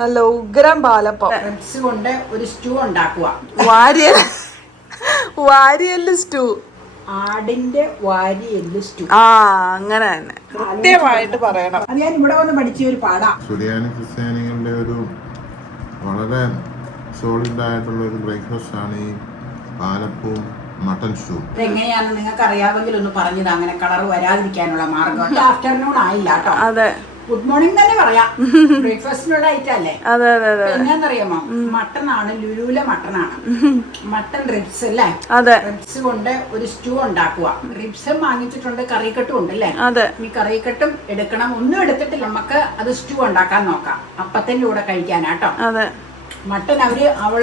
നല്ല ഉഗ്രം പാലപ്പം. റബ്സ് കൊണ്ട് ഒരു സ്റ്റൂ ഉണ്ടാക്കുക. വാരിയൽ വാരിയൽ സ്റ്റൂ ആടിന്റെ വാരിയൽ സ്റ്റൂ ആ അങ്ങനെ തന്നെ. കൃത്യമായിട്ട് പറയണം. അത് ഞാൻ ഇവിടെ വന്ന് പഠിച്ച ഒരു പാടാ. സുറിയാനി ക്രിസ്ത്യാനികളുടെ ഒരു വളരെ സോളിഡ് ആയിട്ടുള്ള ഒരു ബ്രേക്ക്ഫാസ്റ്റ് ആണ് ഈ പാലപ്പവും മട്ടൻ സ്റ്റൂ ഇതെങ്ങനെയാണെന്ന് നിങ്ങൾക്ക് അറിയാമെങ്കിൽ ഒന്ന് പറഞ്ഞത്. അങ്ങനെ കളർ വരാതിരിക്കാനുള്ള മാർഗം ആഫ്റ്റർനൂൺ ആയില്ല കേട്ടോ. അതെ. ഗുഡ് മോർണിംഗ് തന്നെ പറയാം. ബ്രേക്ക്ഫാസ്റ്റിനുള്ള ഐറ്റം അല്ലേ? അതെ അതെ അതെ. എന്നാന്നറിയാമോ മട്ടൺ ആണ് ലുലൂല മട്ടൺ ആണ്. മട്ടൺ റിബ്സ് അല്ലേ? അതെ. റിബ്സ് കൊണ്ട് ഒരു സ്റ്റൂ ഉണ്ടാക്കുക. റിബ്സും വാങ്ങിച്ചിട്ടുണ്ട് കറിക്കട്ടും ഉണ്ട് അല്ലേ? അതെ. ഈ കറിക്കട്ടും എടുക്കണം. ഒന്നും എടുത്തിട്ടില്ല. നമുക്ക് അത് സ്റ്റൂ ഉണ്ടാക്കാൻ നോക്കാം. അപ്പത്തിന്റെ കൂടെ കഴിക്കാനാട്ടോ അതെ. മട്ടൺ അവർ അവൾ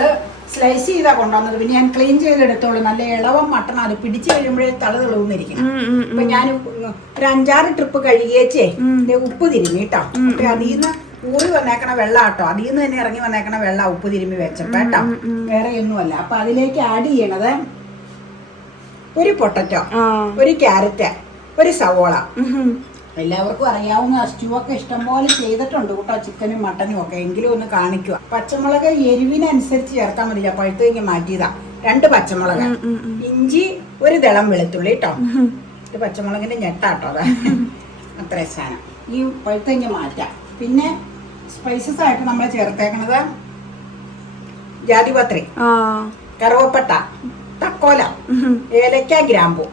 സ്ലൈസ് ചെയ്താ കൊണ്ടുവന്നത്. പിന്നെ ഞാൻ ക്ലീൻ ചെയ്തെടുത്തോളൂ. നല്ല ഇളവം മട്ടൺ അത് പിടിച്ചു കഴിയുമ്പോഴേ തള തെളിവുന്നിരിക്കണം. അപ്പൊ ഞാൻ ഒരു അഞ്ചാറ് ട്രിപ്പ് കഴുകിയേച്ചേ ഉപ്പ് തിരുമ്മി കേട്ടോ അപ്പൊ അതിൽ നിന്ന് ഊറി വന്നേക്കണ വെള്ളം കേട്ടോ അതിൽ നിന്ന് തന്നെ ഇറങ്ങി വന്നേക്കണ വെള്ളം ഉപ്പ് തിരുമ്മി വെച്ചപ്പോ കേട്ടോ. വേറെ ഒന്നുമല്ല. അപ്പൊ അതിലേക്ക് ആഡ് ചെയ്യണത് ഒരു പൊട്ടറ്റോ ഒരു ക്യാരറ്റ് ഒരു സവോള. എല്ലാവർക്കും അറിയാവുന്ന സ്റ്റൂ ഒക്കെ ഇഷ്ടംപോലെ ചെയ്തിട്ടുണ്ട് കേട്ടോ ചിക്കനും മട്ടനും ഒക്കെ. എങ്കിലും ഒന്ന് കാണിക്കുക. പച്ചമുളക് എരിവിനനുസരിച്ച് ചേർത്താൽ മതി പഴുത്തേക്ക് മാറ്റിയതാ. രണ്ട് പച്ചമുളക്. ഇഞ്ചി ഒരു ദളം വെളുത്തുള്ളി കേട്ടോ ഇത് പച്ചമുളകിന്റെ ഞെട്ടാട്ടോ അതാ. അത്ര സാധനം ഈ പഴുത്തേക്ക് മാറ്റാം. പിന്നെ സ്പൈസസ് ആയിട്ട് നമ്മൾ ചേർത്തേക്കണത് ജാതിപത്രി കറുവപ്പട്ട തക്കോല ഏലക്ക ഗ്രാമ്പു.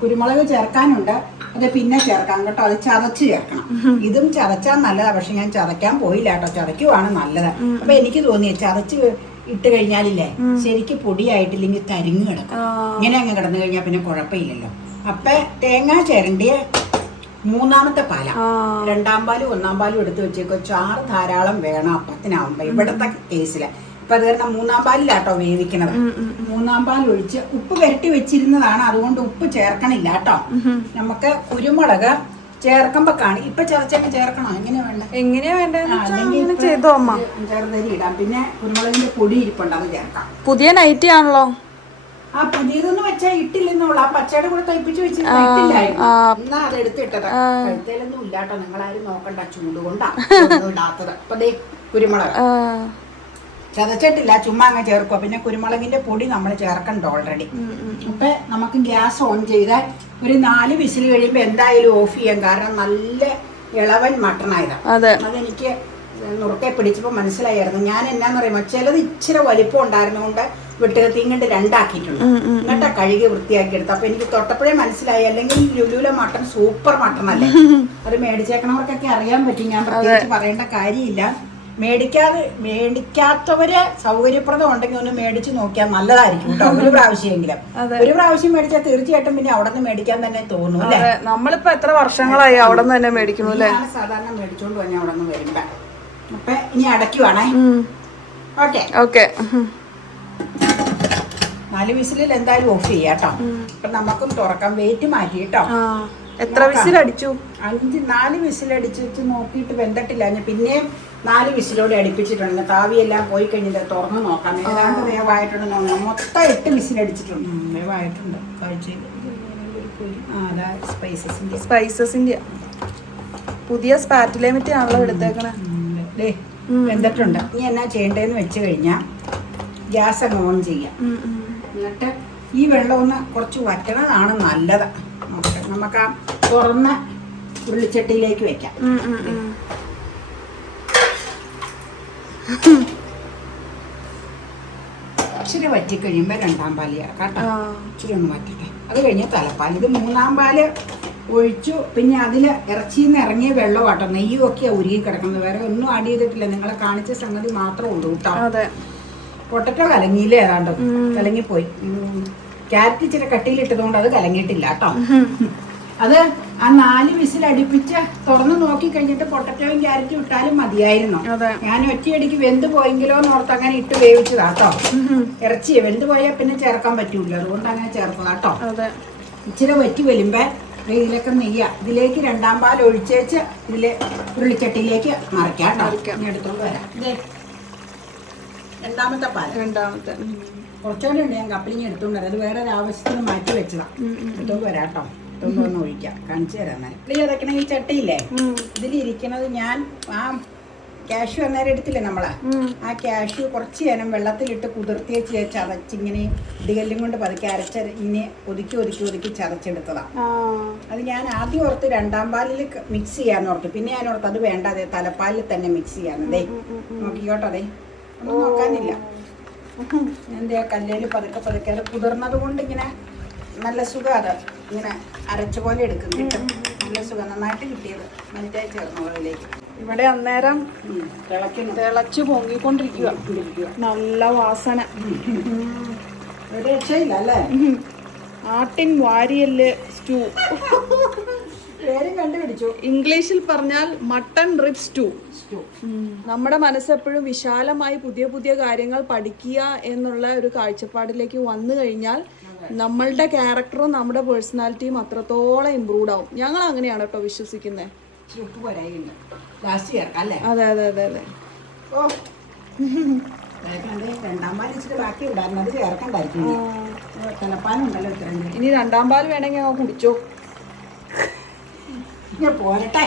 കുരുമുളക് ചേർക്കാനുണ്ട്. അത് പിന്നെ ചേർക്കാം കേട്ടോ. അത് ചതച്ച് ചേർക്കണം. ഇതും ചതച്ചാൽ നല്ലതാണ് പക്ഷെ ഞാൻ ചതയ്ക്കാൻ പോയില്ല കേട്ടോ. ചതയ്ക്കുവാണ് നല്ലത്. അപ്പൊ എനിക്ക് തോന്നി ചതച്ച് ഇട്ട് കഴിഞ്ഞാലില്ലേ ശരിക്ക് പൊടിയായിട്ടില്ലെങ്കിൽ തരിങ്ങ് കിടക്കും. ഇങ്ങനെ അങ്ങ് കിടന്നു കഴിഞ്ഞാൽ പിന്നെ കുഴപ്പമില്ലല്ലോ. അപ്പൊ തേങ്ങ ചിരണ്ടിയ മൂന്നാമത്തെ പാല. രണ്ടാം പാലും ഒന്നാം പാലും എടുത്ത് വെച്ചേക്കോ. ചാറ് ധാരാളം വേണം അപ്പത്തിനാവുമ്പോ ഇവിടത്തെ കേസിൽ. ഇപ്പൊ അത് കാരണം മൂന്നാം പാലിലാട്ടോ വേവിക്കണത്. മൂന്നാം പാൽ ഒഴിച്ച് ഉപ്പ് പുരട്ടി വെച്ചിരുന്നതാണ്. അതുകൊണ്ട് ഉപ്പ് ചേർക്കണില്ല കേട്ടോ നമുക്ക് കുരുമുളക് ചേർക്കുമ്പോ കാണി ഇപ്പൊ ചതച്ചൊക്കെ ചേർക്കണോ? എങ്ങനെയാ വേണ്ട? എങ്ങനെയാ വേണ്ടത് ചെയ്തോ അമ്മ. ചെറുതരി ഇടാം. പിന്നെ കുരുമുളകിന്റെ പൊടി ഇരിപ്പുണ്ട് അത് ചേർക്കാം. പുതിയ നൈറ്റി ആണല്ലോ. ആ പുതിയതെന്ന് വെച്ചാ ഇട്ടില്ലെന്നുള്ള. ആ പച്ചയുടെ കൂടെ തയ്പ്പിച്ച് വെച്ച് എന്നാ അത് എടുത്തിട്ടത്? കഴുത്തേലൊന്നും ഇല്ലാട്ടോ. നിങ്ങളാരും നോക്കണ്ട. ചൂട് കൊണ്ടാ ഒന്നും ഇടാത്തത്. അപ്പൊ ദേ കുരുമുളക്. ചതച്ചിട്ടില്ല ചുമ്മാ അങ്ങ് ചേർക്കുക പിന്നെ കുരുമുളകിന്റെ പൊടി നമ്മൾ ചേർക്കണ്ട ഓൾറെഡി അപ്പൊ നമുക്ക് ഗ്യാസ് ഓൺ ചെയ്താൽ ഒരു നാല് വിസിൽ കഴിയുമ്പോൾ എന്തായാലും ഓഫ് ചെയ്യാം കാരണം നല്ല ഇളവൻ മട്ടൺ ആയതാണ് അതെ. അതെനിക്ക് നുറുക്കെ പിടിച്ചപ്പോൾ മനസ്സിലായിരുന്നു. ഞാൻ എന്നാന്ന് പറയുമ്പോൾ ചിലത് ഇച്ചിരി വലിപ്പം ഉണ്ടായിരുന്നുകൊണ്ട് വിട്ടുകത്തി ഇങ്ങോട്ട് രണ്ടാക്കിയിട്ടുണ്ട്. എന്നിട്ടാ കഴുകി വൃത്തിയാക്കി എടുത്തു അപ്പൊ എനിക്ക് തൊട്ടപ്പോഴേ മനസ്സിലായി. അല്ലെങ്കിൽ ലുലുല മട്ടൺ സൂപ്പർ മട്ടൺ അല്ലേ? അത് മേടിച്ചേക്കണവർക്കൊക്കെ അറിയാൻ പറ്റും. ഞാൻ പ്രത്യേകിച്ച് പറയേണ്ട കാര്യമില്ല. മേടിക്കാതെ മേടിക്കാത്തവര് സൗകര്യപ്രദം ഉണ്ടെങ്കിൽ ഒന്ന് മേടിച്ച് നോക്കിയാൽ നല്ലതായിരിക്കും കേട്ടോ. ഒരു പ്രാവശ്യമെങ്കിലും. ഒരു പ്രാവശ്യം മേടിച്ചാൽ തീർച്ചയായിട്ടും പിന്നെ അവിടെ നിന്ന് മേടിക്കാൻ തന്നെ തോന്നും അല്ലേ? നമ്മളിപ്പോ എത്ര വർഷങ്ങളായി അവിടെ നിന്ന് തന്നെ മേടിക്കുന്നു അല്ലേ? സാധാരണ മേടിച്ചോണ്ട് തന്നെ അവിടെ നിന്ന് വരുമ്പോ. അപ്പൊ ഇനി അടയ്ക്കുവാണേ. ഓക്കെ. ഓക്കെ. നാല് വിസിലിൽ എന്തായാലും ഓഫ് ചെയ്യാട്ടോ അപ്പൊ നമുക്കും തുറക്കാം. വെയിറ്റ് മാറ്റി കേട്ടോ. എത്ര വിസിലടിച്ചു? അഞ്ച് നാല് വിസിലടിച്ചിട്ട് വെച്ച് നോക്കിയിട്ട് വെന്തട്ടില്ല. പിന്നെ പിന്നെയും നാല് വിസിലോടെ അടുപ്പിച്ചിട്ടുണ്ട്. താവിയെല്ലാം പോയി കഴിഞ്ഞിട്ട് തുറന്ന് നോക്കാം. ഏതാണ്ട് വേവായിട്ടുണ്ടെന്ന് മൊത്തം എട്ട് വിസിലടിച്ചിട്ടുണ്ട് വേവായിട്ടുണ്ട്. അതാ സ്പൈസസിന്റെ സ്പൈസസിന്റെ പുതിയ സ്പാറ്റിലേമിറ്റി ആണല്ലോ എടുത്തേക്കണേ. വെന്തിട്ടുണ്ട്. ഇനി എന്നാ ചെയ്യേണ്ടതെന്ന് വെച്ച് കഴിഞ്ഞാൽ ഗ്യാസ് അങ്ങ് ഓൺ ചെയ്യാം. എന്നിട്ട് ഈ വെള്ളം ഒന്ന് കുറച്ച് വറ്റണതാണ് നല്ലത്. നോക്കട്ടെ നമുക്ക് ആ തുറന്ന ഉള്ളിച്ചട്ടിയിലേക്ക് വെക്കാം. ഇച്ചിരി വറ്റി കഴിയുമ്പോൾ രണ്ടാം പാലിയ കേട്ടോ. ഇച്ചിരി ഒന്ന് വറ്റട്ടെ. അത് കഴിഞ്ഞ് തലപ്പാൽ ഇത് മൂന്നാം പാൽ ഒഴിച്ചു. പിന്നെ അതിൽ ഇറച്ചിയിൽ നിന്ന് ഇറങ്ങിയ വെള്ളമാട്ടോ നെയ്യും ഒക്കെ ഉരുകി കിടക്കുന്നത്. വേറെ ഒന്നും ആഡ് ചെയ്തിട്ടില്ല. നിങ്ങളെ കാണിച്ച സംഗതി മാത്രമേ ഉള്ളൂ കേട്ടോ. പൊട്ടറ്റോ കലങ്ങിയില്ലേ ഏതാണ്ടോ? കലങ്ങിപ്പോയി. ഉം. ക്യാരറ്റ് ഇച്ചിരി കട്ടിയിലിട്ടതുകൊണ്ട് അത് കലങ്ങിയിട്ടില്ല കേട്ടോ. അത് ആ നാല് വിസിൽ അടുപ്പിച്ച് തുറന്ന് നോക്കി കഴിഞ്ഞിട്ട് പൊട്ടറ്റോയും ക്യാരറ്റും ഇട്ടാലും മതിയായിരുന്നു. ഞാൻ ഒറ്റയടിക്ക് വെന്ത് പോയെങ്കിലോ എന്ന് ഓർത്ത് അങ്ങനെ ഇട്ട് വേവിച്ചതാ കേട്ടോ ഇറച്ചി വെന്ത് പോയാൽ പിന്നെ ചേർക്കാൻ പറ്റൂല. അതുകൊണ്ട് അങ്ങനെ ചേർത്തതാ കേട്ടോ ഇച്ചിരി വറ്റി വലുമ്പേ ഇതിലൊക്കെ നെയ്യ. ഇതിലേക്ക് രണ്ടാം പാൽ ഒഴിച്ചേച്ച് ഇതിലെ ഉരുളിച്ചട്ടിയിലേക്ക് മറിക്കാം കേട്ടോ എടുത്തോണ്ട് വരാം. രണ്ടാമത്തെ പാൽ രണ്ടാമത്തെ. കുറച്ചുകൂടെ ഉണ്ട്. ഞാൻ കപ്പലിങ് എടുത്തോണ്ട് വരാം. അത് വേറെ ഒരു ആവശ്യത്തിന് മാറ്റി വെച്ചതാണ് എടുത്തോണ്ട് വരാം കേട്ടോ വന്ന് ഒഴിക്കാം. കാണിച്ചു തരാം ഞാൻ അരക്കണ ഈ ചട്ടിയില്ലേ? ഇതിൽ ഇതിലിരിക്കണത് ഞാൻ ആ ക്യാഷു അന്നേരം എടുത്തില്ലേ നമ്മളെ? ആ ക്യാഷു കുറച്ച് നേരം വെള്ളത്തിലിട്ട് കുതിർത്തി ചതച്ചിങ്ങനെ ഇടികല്ലും കൊണ്ട് പതുക്കെ അരച്ച ഇങ്ങനെ ഒതുക്കി ഒതുക്കി ഒതുക്കി ചതച്ചെടുത്തതാ. അത് ഞാൻ ആദ്യം ഓർത്ത് രണ്ടാം പാലിൽ മിക്സ് ചെയ്യാന്ന് ഓർത്തു. പിന്നെ ഞാൻ ഓർത്ത് അത് വേണ്ട അതെ തലപ്പാലിൽ തന്നെ മിക്സ് ചെയ്യാന്നതേ നോക്കിക്കോട്ടെ അതെ ഒന്നും നോക്കാനില്ല. എന്റെ കല്ലേൽ പതുക്കെ പതുക്കെ അത് കുതിർന്നത് കൊണ്ട് ഇങ്ങനെ നല്ല സുഖം അത് ഇങ്ങനെ അരച്ച പോലെ എടുക്കും കിട്ടും നല്ല സുഖം. നന്നായിട്ട് കിട്ടിയത്. മറ്റേ ചേർന്നതിലേക്ക് ഇവിടെ അന്നേരം തിളക്കുന്നു തിളച്ചു പൊങ്ങിക്കൊണ്ടിരിക്കുക. നല്ല വാസന. ഒരു രക്ഷയില്ല അല്ലേ? ആട്ടിൻ വാരിയൽ സ്റ്റൂ. പേരും കണ്ടുപിടിച്ചു. ഇംഗ്ലീഷിൽ പറഞ്ഞാൽ മട്ടൺ റിബ് സ്റ്റൂ. നമ്മുടെ മനസ്സെപ്പോഴും വിശാലമായി പുതിയ പുതിയ കാര്യങ്ങൾ പഠിക്കുക എന്നുള്ള ഒരു കാഴ്ചപ്പാടിലേക്ക് വന്നു കഴിഞ്ഞാൽ നമ്മളുടെ ക്യാരക്ടറും നമ്മുടെ പേഴ്സണാലിറ്റിയും അത്രത്തോളം ഇമ്പ്രൂവ് ആവും. ഞങ്ങൾ അങ്ങനെയാണ് കേട്ടോ വിശ്വസിക്കുന്നത് അതെ അതെ അതെ അതെ. ഓ. ഇനി. രണ്ടാം പാൽ വേണമെങ്കിൽ ഞങ്ങൾ കുടിച്ചോ. പോരട്ടെ.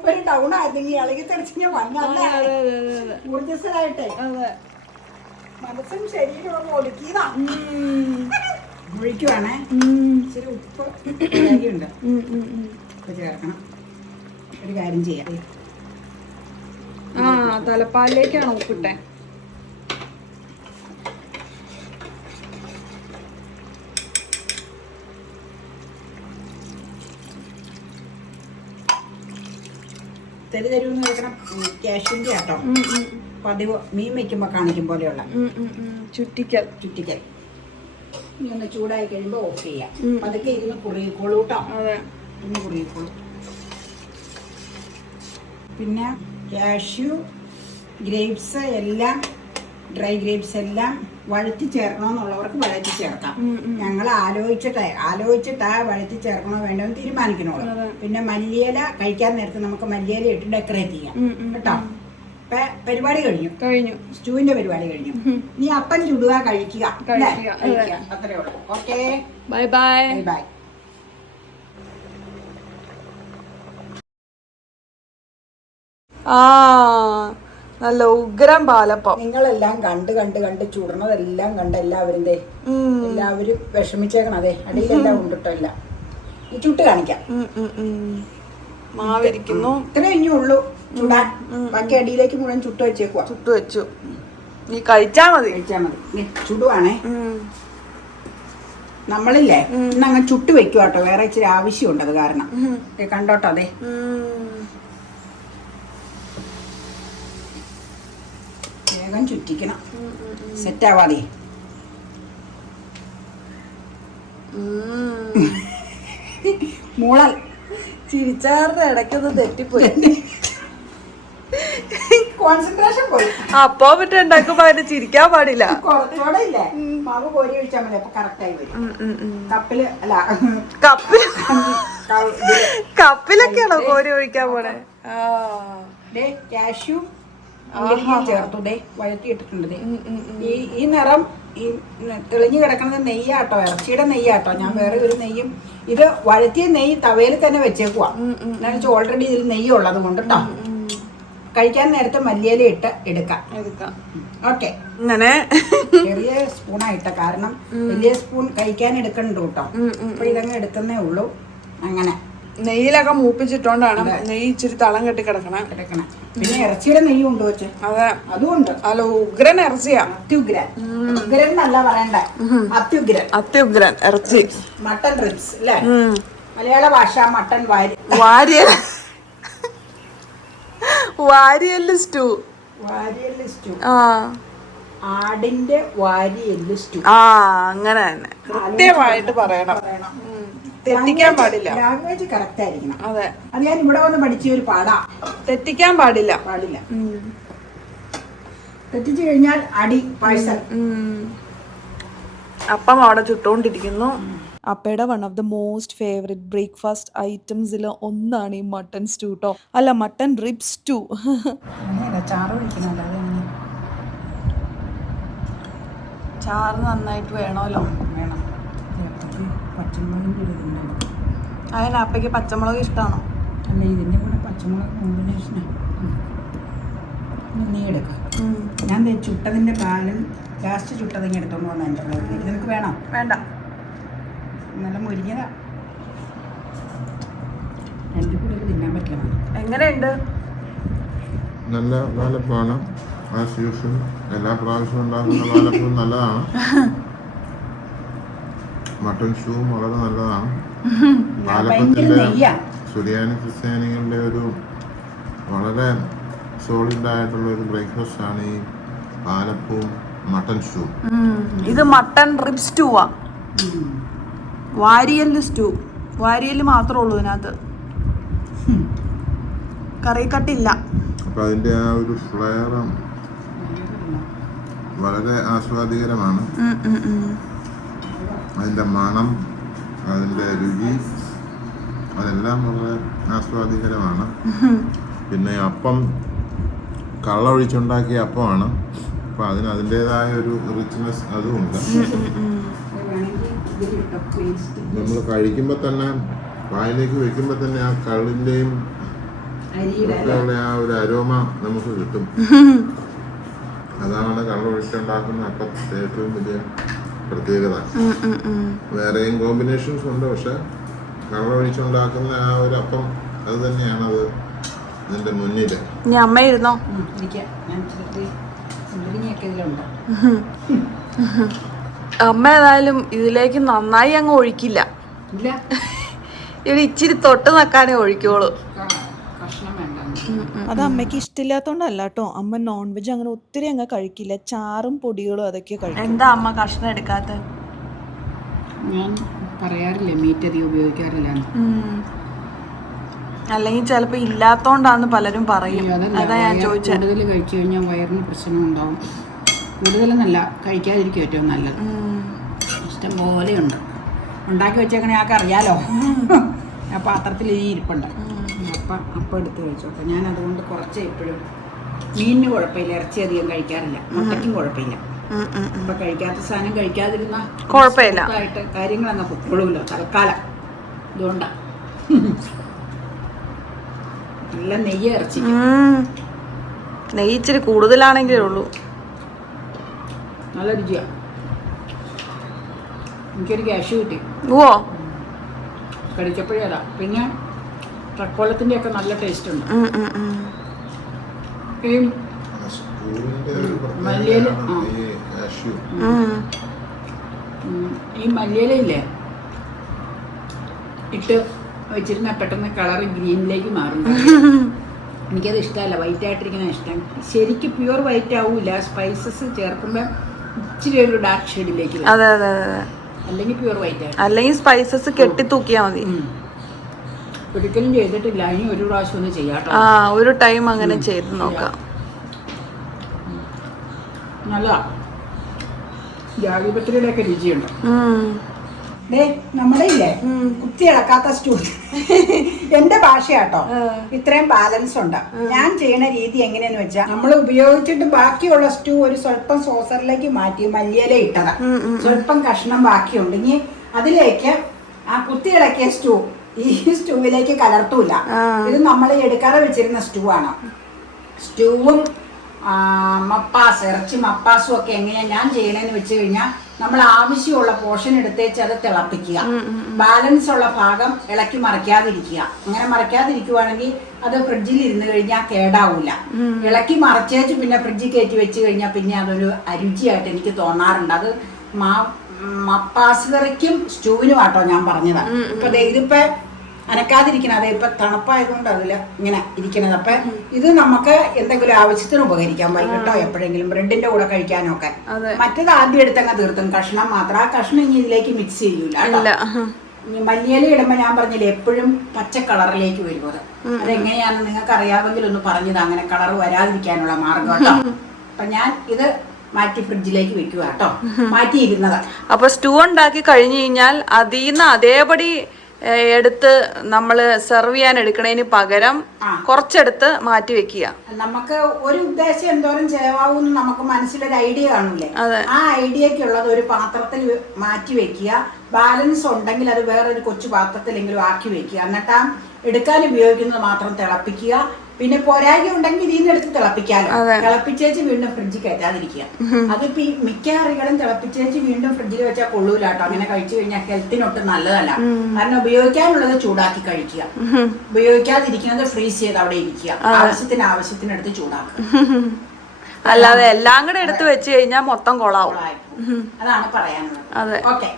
ഒരു ടൗൺ ആയിരുന്നെങ്കിൽ ഇളകി തെറിച്ച് ഞാൻ വന്നല്ലേ അതെ അതെ അതെ അതെ ഊർജസ്വലായിട്ടെ അതെ മനസ്സും ശരീരവും ഒടുക്കിയതാ ഉം. ഒഴിക്കുവാണേ. ഇച്ചിരി ഉപ്പ് ഉണ്ട്. ഉപ്പ് ചേർക്കണം ഒരു കാര്യം ചെയ്യാം ആ തലപ്പാലിലേക്കാണ് ഉപ്പിട്ടെ തെരി തരുമെന്ന് കേൾക്കണം ക്യാഷിന്റെ ആട്ടോ പതിവ് മീൻ വെക്കുമ്പോൾ കാണിക്കും പോലെയുള്ള. ചുറ്റിക്കൽ. ചുറ്റിക്കൽ. ഇനി ഒന്ന് ചൂടായി കഴിയുമ്പോൾ ഓഫ് ചെയ്യാം. അതൊക്കെ ഇരുന്ന് കുറിയിക്കോളൂ കേട്ടോ ഒന്ന് കുറിയിക്കോളൂ പിന്നെ കാഷ്യൂ ഗ്രേപ്സ് എല്ലാം ഡ്രൈ ഗ്രേപ്സ് എല്ലാം വഴുത്തി ചേർക്കണമെന്നുള്ളവർക്ക് വഴുത്തി ചേർക്കാം. ഞങ്ങൾ ആലോചിച്ചിട്ട് ഞങ്ങൾ ആ ആലോചിച്ചിട്ടാ വഴുത്തി ചേർക്കണോ വേണ്ടോ തീരുമാനിക്കണോളൂ. പിന്നെ മല്ലിയില കഴിക്കാൻ നേരത്ത് നമുക്ക് മല്ലിയില ഇട്ട് ഡെക്കറേറ്റ് ചെയ്യാം. കേട്ടോ? ഇപ്പൊ പരിപാടി കഴിഞ്ഞു. കഴിഞ്ഞു. സ്റ്റൂവിന്റെ പരിപാടി കഴിഞ്ഞു. നീ അപ്പം ചുടുക കഴിക്കുക. അത്രേ ഉള്ളൂ. ഓക്കെ? ബൈ. Bye bye. ആ. നല്ല ഉഗ്രം പാലപ്പം. നിങ്ങളെല്ലാം കണ്ട് കണ്ട് കണ്ട് ചുടണതെല്ലാം കണ്ട് എല്ലാവരും ദേ എല്ലാവരും വിഷമിച്ചേക്കണം അതെ അടിയിലെല്ലാം ഉണ്ടിട്ടോ ഇല്ല എല്ലാം. ഈ ചുട്ട് കാണിക്കാം. മാവരിക്കുന്നു. ഇത്രേ ഇനി ഉള്ളൂ. ചുടാൻ. ബാക്കി അടിയിലേക്ക് മുഴുവൻ ചുട്ട് വെച്ചേക്കുവാ. ചുട്ട് വെച്ചു. നീ കഴിച്ചാ മതി. കഴിച്ചാ മതി. ചുടുവാണേ. നമ്മളില്ലേ ഇന്ന് അങ്ങനെ ചുട്ട് വെക്കുവാട്ടോ വേറെ ഇച്ചിരി ആവശ്യമുണ്ട് അത് കാരണം. കണ്ടോട്ടോ അതെ വേഗം ചുറ്റിക്കണം. സെറ്റ് ആവാതെ ഉം. മൂളൽ. ചിരിച്ചാറിന്റെ ഇടയ്ക്കൊന്ന് തെറ്റിപ്പോയി. കോൺസെൻട്രേഷൻ പോയി. അപ്പോ മറ്റേ ഉണ്ടാക്കുമ്പോ അതിന് ചിരിക്കാൻ പാടില്ല. കുറച്ചുകൂടെ ഇല്ലേ? മാവ് കോരി ഒഴിച്ചാൽ മതി അപ്പൊ കറക്റ്റായി വരും. കപ്പിൽ അല്ല. കപ്പിൽ കപ്പിലൊക്കെയാണോ കോരി ഒഴിക്കാൻ പോണേ? കാഷ്യൂ ഇങ്ങനെയും ചേർത്തു ദേ വഴറ്റി ഇട്ടിട്ടുണ്ട്. ഈ ഈ നിറം ഈ തെളിഞ്ഞു കിടക്കുന്നത് നെയ്യാട്ടോ ഇറച്ചിയുടെ നെയ്യാട്ടോ ഞാൻ വേറെ ഒരു നെയ്യും ഇത് വഴറ്റിയ നെയ്യ് തവയിൽ തന്നെ വെച്ചേക്കുക വെച്ചാൽ ഓൾറെഡി ഇതിൽ നെയ്യ് ഉള്ളത് കൊണ്ട് കേട്ടോ കഴിക്കാൻ നേരത്തെ മല്ലിയില ഇട്ട് എടുക്കാം. എടുക്കാം. ഓക്കെ. ഇങ്ങനെ. ചെറിയ സ്പൂണായിട്ട് കാരണം വലിയ സ്പൂൺ കഴിക്കാൻ എടുക്കണ്ട കേട്ടോ. അപ്പൊ ഇതങ്ങ് എടുക്കുന്നേ ഉള്ളൂ. അങ്ങനെ. നെയ്യിലൊക്കെ മൂപ്പിച്ചിട്ടോണ്ടാണ് നെയ്യ് ഇച്ചിരി തളം കെട്ടി കിടക്കണേ. എടുക്കണം പിന്നെ ഇറച്ചിയുടെ നെയ്യ് ഉണ്ട് വെച്ച്. അതെ. അതുകൊണ്ട്. അല്ല ഉഗ്രൻ ഇറച്ചിയാ. അത്യുഗ്രൻ. ഉഗ്രൻ എന്നല്ല പറയണ്ട? അത്യുഗ്രൻ. അത്യുഗ്രൻ ഇറച്ചി. മട്ടൻ റിബ്സ് അല്ലേ? മലയാള ഭാഷ മട്ടൻ വാരി. വാരിയൽ വാരിയൽ സ്റ്റൂ വാരിയൽ സ്റ്റൂ ആ. ആടിന്റെ വാരിയൽ സ്റ്റൂ ആ അങ്ങനെ തന്നെ. കൃത്യമായിട്ട് പറയണം. തെറ്റിക്കാൻ പാടില്ല. ലാംഗ്വേജ് കറക്റ്റ് ആയിരിക്കണം. അതെ. അത് ഞാൻ ഇവിടെ വന്ന് പഠിച്ച ഒരു പാടാ. തെറ്റിക്കാൻ പാടില്ല. പാടില്ല. തെറ്റിച്ചു കഴിഞ്ഞാൽ അടി പാഴ്സൽ. അപ്പം അവിടെ ചുട്ടുകൊണ്ടിരിക്കുന്നു. അപ്പയുടെ one of the most favourite breakfast ഐറ്റംസിൽ ഒന്നാണ് ഈ മട്ടൺ സ്റ്റൂ കേട്ടോ അല്ല മട്ടൺ റിബ്സ് സ്റ്റൂ ചാറ് നന്നായിട്ട് വേണമല്ലോ വേണം. പച്ചമുളകിന്റെ ഒരു ഇതുണ്ടാവും അതിന് അപ്പയ്ക്ക് പച്ചമുളക് ഇഷ്ടമാണോ അല്ല ഇതിന്റെ കൂടെ പച്ച പച്ചമുളക് കോമ്പിനേഷനാണ് നീ എടുക്ക. ഞാൻ ചുട്ടതിന്റെ പാലും ലാസ്റ്റ് ചുട്ടതിങ്ങ് എടുത്തോണ്ട് വന്ന എന്റെ ഉള്ളത് ഇത് നിനക്ക് വേണം? വേണ്ട. നല്ല മുരിഞ്ഞതാ എന്റെ കൂടി തിന്നാൻ പറ്റില്ല എങ്ങനെയുണ്ട്? നല്ല വാലപ്പാണ് ആസ് യൂഷ്വൽ എല്ലാ പ്രാവശ്യവും ഉണ്ടാക്കുന്ന വാലപ്പും നല്ലതാണ്. മട്ടൺ ഷൂവും വളരെ നല്ലതാണ്. നെയ്യാ. സുറിയാനി ക്രിസ്ത്യാനികളുടെ ഒരു വളരെ സോളിഡ് ആയിട്ടുള്ള ഒരു ബ്രേക്ക്ഫാസ്റ്റ് ആണ് ഈ പാലപ്പവും മട്ടൺ സ്റ്റൂ ഇത് മട്ടൺ റിബ് സ്റ്റൂ ആ. വാരിയൽ സ്റ്റൂ വാരിയൽ മാത്രമേ ഉള്ളൂ ഇതിനകത്ത്. കറിക്കട്ടില്ല. അപ്പൊ അതിന്റെ ആ ഒരു ഫ്ലെയർ വളരെ ആസ്വാദികരമാണ്. അതിന്റെ മണം അതിന്റെ രുചി അതെല്ലാം വളരെ ആസ്വാദികരമാണ്. പിന്നെ അപ്പം കള്ള ഒഴിച്ചുണ്ടാക്കിയ അപ്പമാണ്. അപ്പം അതിന് അതിന്റേതായ ഒരു റിച്ച്നെസ് അതും ഉണ്ട്. നമ്മൾ കഴിക്കുമ്പോൾ തന്നെ വായിലേക്ക് വെക്കുമ്പോൾ തന്നെ ആ കള്ളിന്റെയും? ആ ഒരു അരോമ നമുക്ക് കിട്ടും. അതാണ് കള്ള ഒഴിച്ചുണ്ടാക്കുന്ന അപ്പം ഏറ്റവും വലിയ പ്രത്യേകത വേറെയും കോമ്പിനേഷൻസ് ഉണ്ട് പക്ഷെ കള്ളൊഴിച്ചുണ്ടാക്കുന്ന ആ ഒരു അപ്പം അത് തന്നെയാണ് അത് ഇതിന്റെ മുന്നിൽ അമ്മ ഇരുന്നോ ഞാൻ അമ്മ ഏതായാലും ഇതിലേക്ക് നന്നായി അങ്ങ് ഒഴിക്കില്ല. ഇല്ല. ഒരു ഇച്ചിരി തൊട്ട് നക്കാനേ ഒഴിക്കുള്ളൂ. അത് അമ്മയ്ക്ക് ഇഷ്ടമില്ലാത്തോണ്ടല്ല കേട്ടോ അമ്മ നോൺ വെജ് അങ്ങനെ ഒത്തിരി അങ്ങ് കഴിക്കില്ല. ചാറും പൊടികളും അതൊക്കെ കഴിക്കും. എന്താ അമ്മ കഷ്ണം എടുക്കാത്ത? ഞാൻ പറയാറില്ലേ മീറ്റ് അധികം ഉപയോഗിക്കാറില്ല അല്ലെങ്കിൽ ചിലപ്പോ ഇല്ലാത്തോണ്ടാന്ന് പലരും പറയും. അതാ ഞാൻ ചോദിച്ചത് കൂടുതൽ കഴിച്ചു കഴിഞ്ഞാൽ വയറിന് പ്രശ്നം ഉണ്ടാവും. കൂടുതലൊന്നല്ല കഴിക്കാതിരിക്കും ഏറ്റവും നല്ലത്. ഇഷ്ടം പോലെയുണ്ട് ഉണ്ടാക്കി വെച്ചേക്കണേ ആൾക്ക് അറിയാലോ. ആ പാത്രത്തിൽ ഈ ഇരിപ്പുണ്ട്. അപ്പം അപ്പം എടുത്ത് കഴിച്ചോട്ടെ ഞാൻ അതുകൊണ്ട് കുറച്ച് എപ്പോഴും മീനിന് കുഴപ്പമില്ല ഇറച്ചി അധികം കഴിക്കാറില്ല. മുട്ടയ്ക്കും കുഴപ്പമില്ല. അപ്പം കഴിക്കാത്ത സാധനം കഴിക്കാതിരുന്ന കുഴപ്പമില്ല. ആയിട്ട് കാര്യങ്ങളങ്ങ് പൊക്കോളൂല്ലോ തൽക്കാലം. അതുകൊണ്ടാ നല്ല നെയ്യ് ഇറച്ചി നെയ്യ് ഇച്ചിരി കൂടുതലാണെങ്കിലേ ഉള്ളൂ. നല്ല രുചിയാ. എനിക്കൊരു ക്യാഷ് കിട്ടി. ഓ കടിച്ചപ്പോഴേ അതാ. പിന്നെ തക്കോലത്തിന്റെ ഒക്കെ നല്ല ടേസ്റ്റ് ഉണ്ട്. ഈ മല്ലിയില. ഈ മല്ലിയിലയില്ലേ? ഇട്ട് വെച്ചിരുന്ന പെട്ടെന്ന് കളർ ഗ്രീനിലേക്ക് മാറും. എനിക്കത് ഇഷ്ടമല്ല. വൈറ്റ് ആയിട്ടിരിക്കുന്ന ഇഷ്ടം. ശരിക്കും പ്യുവർ വൈറ്റ് ആവൂല. സ്പൈസസ് ചേർക്കുമ്പോൾ ഇച്ചിരി ഒരു ഡാർക്ക് ഷെയ്ഡിലേക്ക് വരും. അതെ അതെ അതെ അതെ. അല്ലെങ്കിൽ പ്യുവർ വൈറ്റ് ആയിട്ട്. അല്ലെങ്കിൽ സ്പൈസസ് കെട്ടി തൂക്കിയാൽ മതി. ഒരിക്കലും ചെയ്തിട്ടില്ല. ഇനി ഒരു പ്രാവശ്യം ഒന്ന് ചെയ്യാട്ടോ ആ ഒരു ടൈം അങ്ങനെ ചെയ്ത് നോക്കാം. നല്ലതാ. ജാതിപത്രിയുടെ ഒക്കെ രുചിയുണ്ട് നമ്മുടെ ഇല്ലേ? കുത്തി ഇളക്കാത്ത സ്റ്റൂ. എന്റെ ഭാഷയാട്ടോ. ഇത്രയും ബാലൻസ് ഉണ്ട്. ഞാൻ ചെയ്യുന്ന രീതി എങ്ങനെയാന്ന് വെച്ചാൽ നമ്മൾ ഉപയോഗിച്ചിട്ട് ബാക്കിയുള്ള സ്റ്റൂ ഒരു സ്വല്പം സോസറിലേക്ക് മാറ്റി മല്ലിയില ഇട്ടതാ. സ്വല്പം കഷ്ണം ബാക്കിയുണ്ട്. ഇനി അതിലേക്ക് ആ കുത്തി ഇളക്കിയ സ്റ്റൂ ഈ സ്റ്റൂവിലേക്ക് കലർത്തൂല. ഇത് നമ്മൾ എടുക്കാതെ വെച്ചിരുന്ന സ്റ്റൂ ആണ് സ്റ്റൂവും മപ്പാസ് ഇറച്ചി മപ്പാസും ഒക്കെ എങ്ങനെയാ ഞാൻ ചെയ്യണേന്ന് വെച്ച് കഴിഞ്ഞാൽ നമ്മൾ ആവശ്യമുള്ള പോർഷൻ എടുത്തേച്ച് അത് തിളപ്പിക്കുക. ബാലൻസ് ഉള്ള ഭാഗം ഇളക്കി മറിക്കാതിരിക്കുക. അങ്ങനെ മറിക്കാതിരിക്കുവാണെങ്കിൽ അത് ഫ്രിഡ്ജിൽ ഇരുന്ന് കഴിഞ്ഞാൽ കേടാവൂല. ഇളക്കി മറച്ചേച്ച് പിന്നെ ഫ്രിഡ്ജിൽ കയറ്റി വെച്ച് കഴിഞ്ഞാൽ പിന്നെ അതൊരു അരുചിയായിട്ട് എനിക്ക് തോന്നാറുണ്ട്. അത് മാ മപ്പാസ് കറിക്കും സ്റ്റൂവിനും ആട്ടോ ഞാൻ പറഞ്ഞത്. ഇപ്പൊ ഇതിപ്പോ അനക്കാതിരിക്കണം അതെ ഇപ്പൊ തണുപ്പായതുകൊണ്ട് അതിൽ ഇങ്ങനെ ഇരിക്കണത്. അപ്പൊ ഇത് നമുക്ക് എന്തെങ്കിലും ആവശ്യത്തിന് ഉപകരിക്കാം വൈകിട്ടോ എപ്പോഴെങ്കിലും ബ്രെഡിന്റെ കൂടെ കഴിക്കാനോ ഒക്കെ മറ്റേത് ആദ്യം എടുത്തങ്ങ് തീർത്തും. കഷ്ണം മാത്രം. ആ കഷ്ണം ഇനി ഇതിലേക്ക് മിക്സ് ചെയ്യൂല മല്ലിയല ഇടുമ്പോ ഞാൻ പറഞ്ഞില്ലേ എപ്പോഴും പച്ച കളറിലേക്ക് വരും അത് അതെങ്ങനെയാണെന്ന് നിങ്ങൾക്ക് അറിയാമെങ്കിൽ ഒന്ന് പറഞ്ഞത്. അങ്ങനെ കളർ വരാതിരിക്കാനുള്ള മാർഗം കേട്ടോ. അപ്പൊ ഞാൻ ഇത് മാറ്റി ഫ്രിഡ്ജിലേക്ക് വെക്കുക കേട്ടോ. മാറ്റിയിരുന്നത്. അപ്പൊ സ്റ്റൂ ഉണ്ടാക്കി കഴിഞ്ഞു കഴിഞ്ഞാൽ അതിൽ നിന്ന് അതേപടി എടുത്ത് നമ്മൾ സെർവ് ചെയ്യാൻ എടുക്കണതിന് പകരം. കുറച്ചെടുത്ത് മാറ്റി വെക്കുക. നമുക്ക് ഒരു ഉദ്ദേശം എന്തോരം ചെലവാകും നമുക്ക് മനസ്സിലൊരു ഐഡിയ കാണൂലേ? ആ ഐഡിയക്കുള്ളത് ഒരു പാത്രത്തിൽ മാറ്റി വെക്കുക. ബാലൻസ് ഉണ്ടെങ്കിൽ അത് വേറൊരു കൊച്ചു പാത്രത്തിലെങ്കിലും ആക്കി വെക്കുക. എന്നിട്ട് എടുക്കാൻ ഉപയോഗിക്കുന്നത് മാത്രം തിളപ്പിക്കുക. പിന്നെ പോരായ്മ ഉണ്ടെങ്കിൽ ഇതിന്റെ അടുത്ത് എടുത്ത് തിളപ്പിക്കാലോ. തിളപ്പിച്ചേച്ച് വീണ്ടും ഫ്രിഡ്ജിൽ കയറ്റാതിരിക്കുക. അതിപ്പോ ഈ മിക്ക കറികളും തിളപ്പിച്ചേച്ച് വീണ്ടും ഫ്രിഡ്ജിൽ വെച്ചാൽ കൊള്ളൂല കേട്ടോ അങ്ങനെ കഴിച്ചു കഴിഞ്ഞാൽ ഹെൽത്തിനൊട്ടും നല്ലതല്ല. കാരണം ഉപയോഗിക്കാനുള്ളത് ചൂടാക്കി കഴിക്കുക. ഉപയോഗിക്കാതിരിക്കുന്നത് ഫ്രീസ് ചെയ്ത് അവിടെ ഇരിക്കുക. ആവശ്യത്തിന് ആവശ്യത്തിന് എടുത്ത് ചൂടാക്കുക. അല്ലാതെ എല്ലാം കൂടെ എടുത്ത് വെച്ച് കഴിഞ്ഞാൽ മൊത്തം കൊളാവും. അതാണ് പറയാനുള്ളത്. ഓക്കെ